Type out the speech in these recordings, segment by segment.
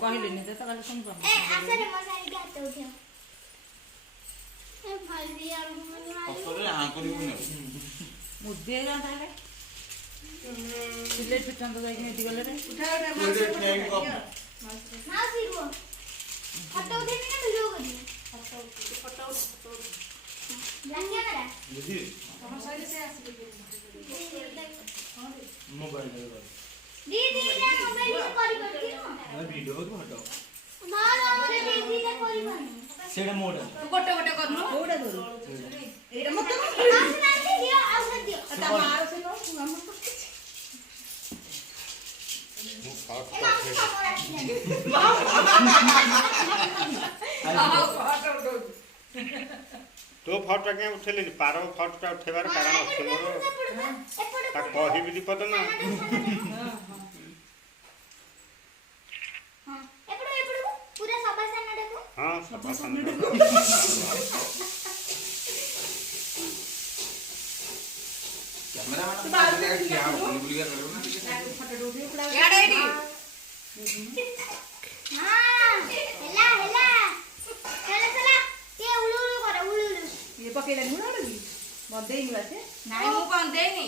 କହିଲିନି ତ କାଲି ଶୁଣି ମୁଦି ତାହେଲେ ସିଲେଇ ଫିଟନ୍ତ ଯାଇକି ନେଇକି ଗଲେ ସେଇଟା ମୋଡା ଗୋଟେ ଗୋଟେ କରନୁ କୋଉଟା କରୁ ଏଇଟା ମତେ ଦିଅ ଆଉ ଦିଅ ତା ମାର ସେ ନ ଆମ तो फटो क्या उठेली पार फटोटा उठेबार कारण अच्छे मोर कहि दीपद ना हाँ सभा पकईलानी बंदेनी बासे नाई मु बंदेनी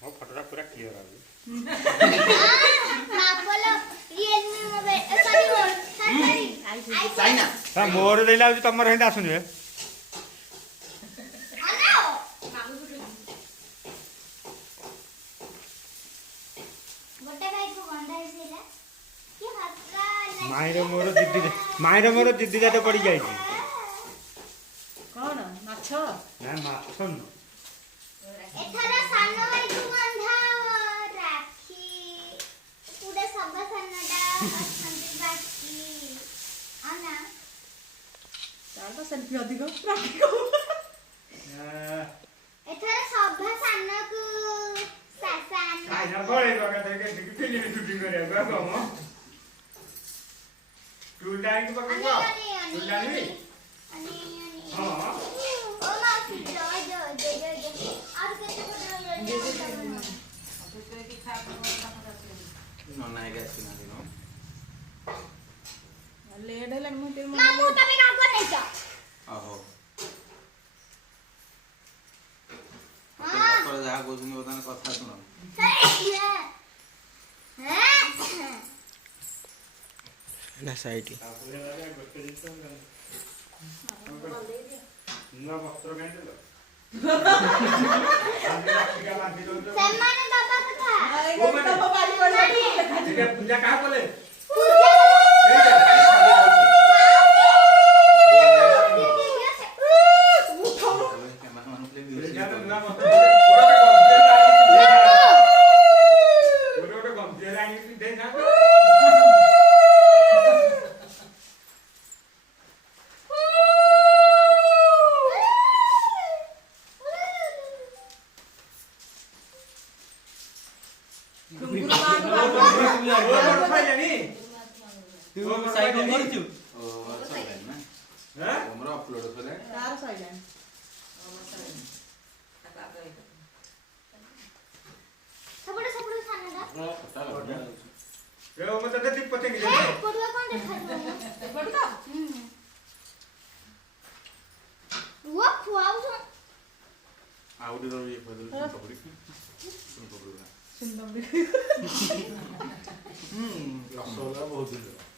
मो फटोटा पूरा क्लियर आ मोर देला तमर हेंदा आसुनी माइर मोर जिद्दी जाते पड़ जाए कौन माछ ना माछ न एथरा सानो भाई को बंधा राखी पूरा सभा सानडा संति बाकी आना तार तो सेल्फी अधिक राखी को एथरा सभा सानो को सासान काय ना बळे बघा ते फिल्म शूटिंग करे बाबा म तू डाइंग बघा तू डाइंग हां ओ मासी जो और कैसे no naik guys nanti no late है मु ते मामू तमे काम कर नहीं जा आहो हां पर जहा कोजुनी बताने कथा सुनो ना साइड ना वस्त्र कांदलो सम्मान बाबा कथा ओ बाबा बाली बड़ा पूजा कहा बोले अपलोड करे तार सइलान सबड़ सानडा रे ओ मत दीप पते के ए पडुआ कोन देखा दो बड़ का वो खुआउ छ आउडी रो ये पदल पकड़ी सुन पकड़ू सुंदर रसगोल्ला बहुत दिन